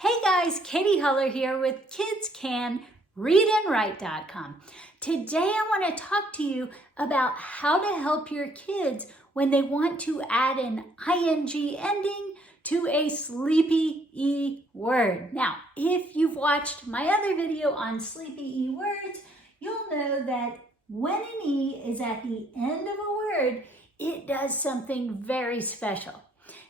Hey guys, Katy Huller here with KidsCanReadAndWrite.com. Today I want to talk to you about how to help your kids when they want to add an ing ending to a sleepy E word. Now, if you've watched my other video on sleepy E words, you'll know that when an E is at the end of a word, it does something very special.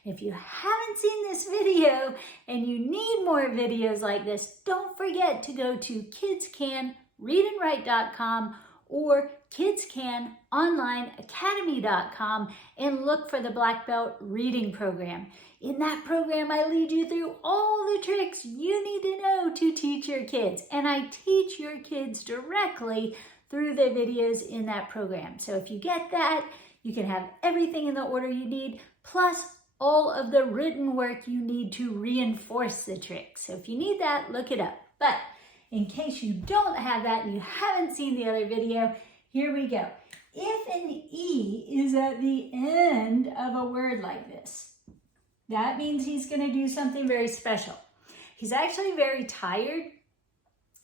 If you haven't seen this video and you need more videos like this, don't forget to go to KidsCanReadAndWrite.com or KidsCanOnlineAcademy.com and look for the Black Belt Reading Program. In that program, I lead you through all the tricks you need to know to teach your kids. And I teach your kids directly through the videos in that program. So if you get that, you can have everything in the order you need, plus all of the written work you need to reinforce the tricks. So if you need that, look it up. But in case you don't have that and you haven't seen the other video, here we go. If an E is at the end of a word like this, that means he's going to do something very special. He's actually very tired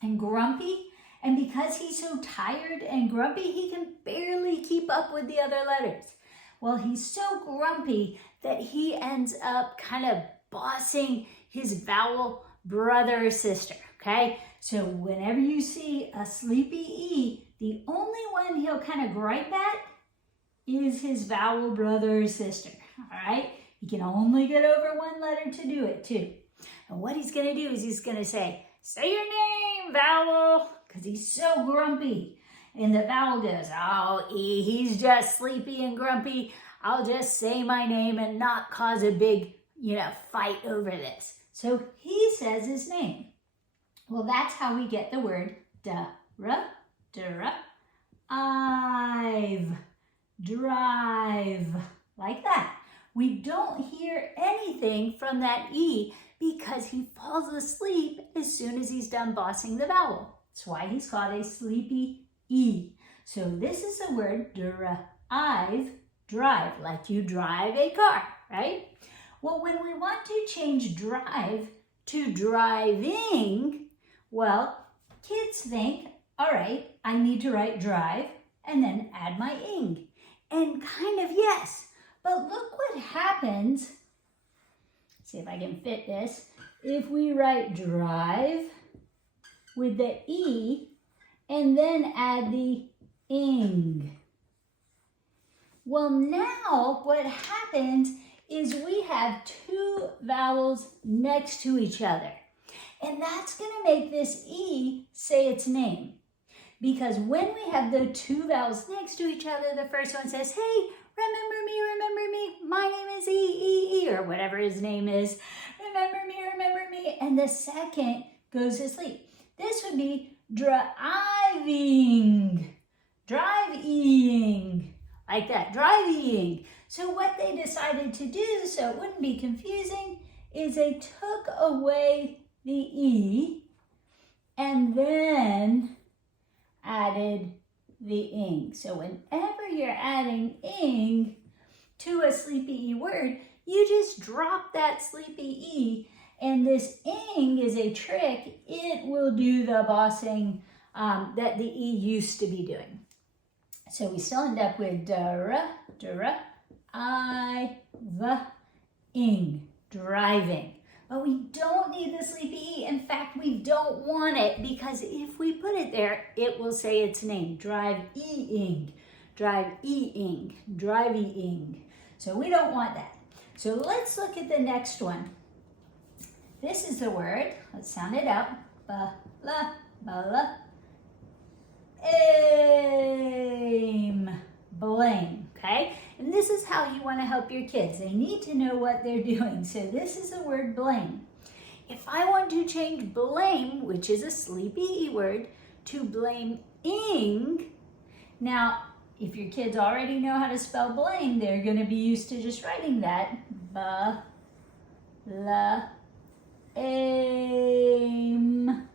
and grumpy, and because he's so tired and grumpy, he can barely keep up with the other letters. Well, he's so grumpy that he ends up kind of bossing his vowel brother or sister, okay? So whenever you see a sleepy E, the only one he'll kind of gripe at is his vowel brother or sister, all right? He can only get over one letter to do it too. And what he's gonna do is he's gonna say your name, vowel, because he's so grumpy. And the vowel goes, oh, E, he's just sleepy and grumpy. I'll just say my name and not cause a big, fight over this. So he says his name. Well, that's how we get the word drive, like that. We don't hear anything from that E because he falls asleep as soon as he's done bossing the vowel. That's why he's called a sleepy E. So this is the word drive, like you drive a car, right? Well, when we want to change drive to driving, well, kids think, all right, I need to write drive and then add my ing. And kind of yes, but look what happens. Let's see if I can fit this. If we write drive with the E and then add the ing. Well, now what happens is we have two vowels next to each other. And that's going to make this E say its name. Because when we have the two vowels next to each other, the first one says, hey, remember me, my name is E, or whatever his name is. Remember me. And the second goes to sleep. This would be driving, like that, driving. So what they decided to do, so it wouldn't be confusing, is they took away the E and then added the ing. So whenever you're adding ing to a sleepy E word, you just drop that sleepy E, and this ing is a trick. It will do the bossing that the E used to be doing. So we still end up with ing, driving. But we don't need the sleepy E. In fact, we don't want it because if we put it there, it will say its name. Drive-e-ing. So we don't want that. So let's look at the next one. This is the word. Let's sound it out. Aim, blame, okay? And this is how you want to help your kids. They need to know what they're doing. So this is the word blame. If I want to change blame, which is a sleepy E word, to blame-ing, now, if your kids already know how to spell blame, they're going to be used to just writing that. Aim.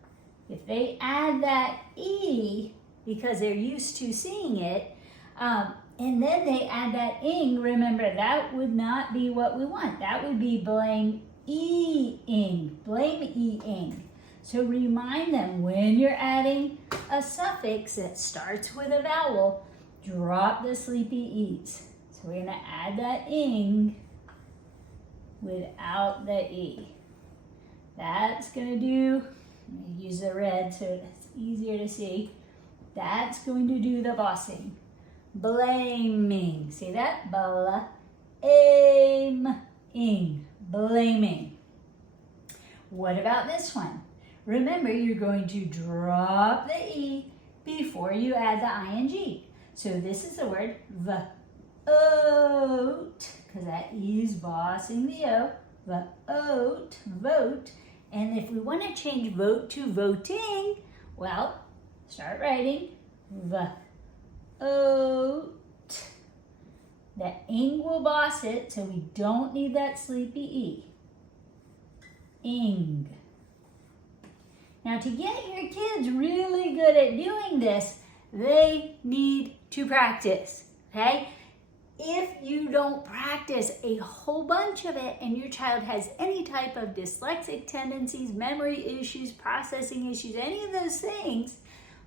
If they add that E, because they're used to seeing it, and then they add that ing, remember that would not be what we want. That would be blame-e-ing, blame-ing. So remind them when you're adding a suffix that starts with a vowel, drop the sleepy e's. So we're gonna add that ing without the e. That's gonna do, I'm gonna use the red so it's easier to see. That's going to do the bossing. Blaming, see that? Blaming, blaming. What about this one? Remember, you're going to drop the e before you add the ing. So this is the word vote, because that e is bossing the o. Vote, vote. And if we want to change vote to voting, well, start writing vote. The ing will boss it, so we don't need that sleepy e. Ing. Now, to get your kids really good at doing this, they need to practice, okay? If you don't practice a whole bunch of it and your child has any type of dyslexic tendencies, memory issues, processing issues, any of those things,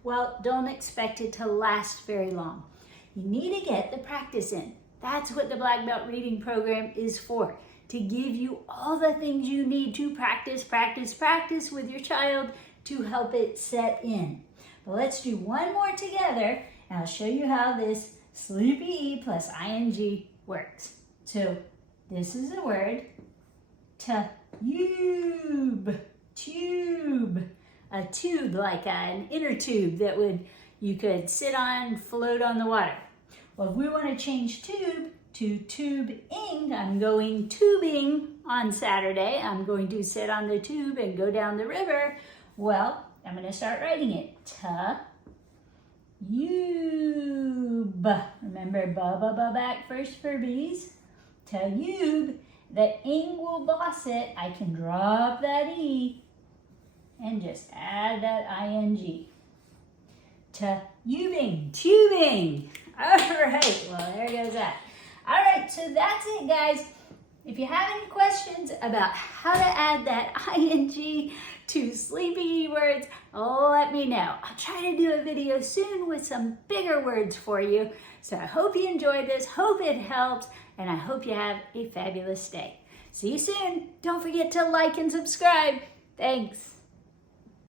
well, don't expect it to last very long. You need to get the practice in. That's what the Black Belt Reading Program is for, to give you all the things you need to practice, practice, practice with your child to help it set in. But let's do one more together, and I'll show you how this sleepy e plus ing works. So this is the word tube, tube. A tube, like an inner tube that you could sit on, float on the water. Well, if we want to change tube to tube-ing, I'm going tubing on Saturday. I'm going to sit on the tube and go down the river. Well, I'm going to start writing it. Tube. Remember, ba back first for bees. Tube. The ing will boss it. I can drop that e and just add that ing. Tubing, tubing. All right, well, there goes that. All right, so that's it, guys. If you have any questions about how to add that ing to sleepy words, let me know. I'll try to do a video soon with some bigger words for you. So I hope you enjoyed this, hope it helps, and I hope you have a fabulous day. See you soon. Don't forget to like and subscribe. Thanks.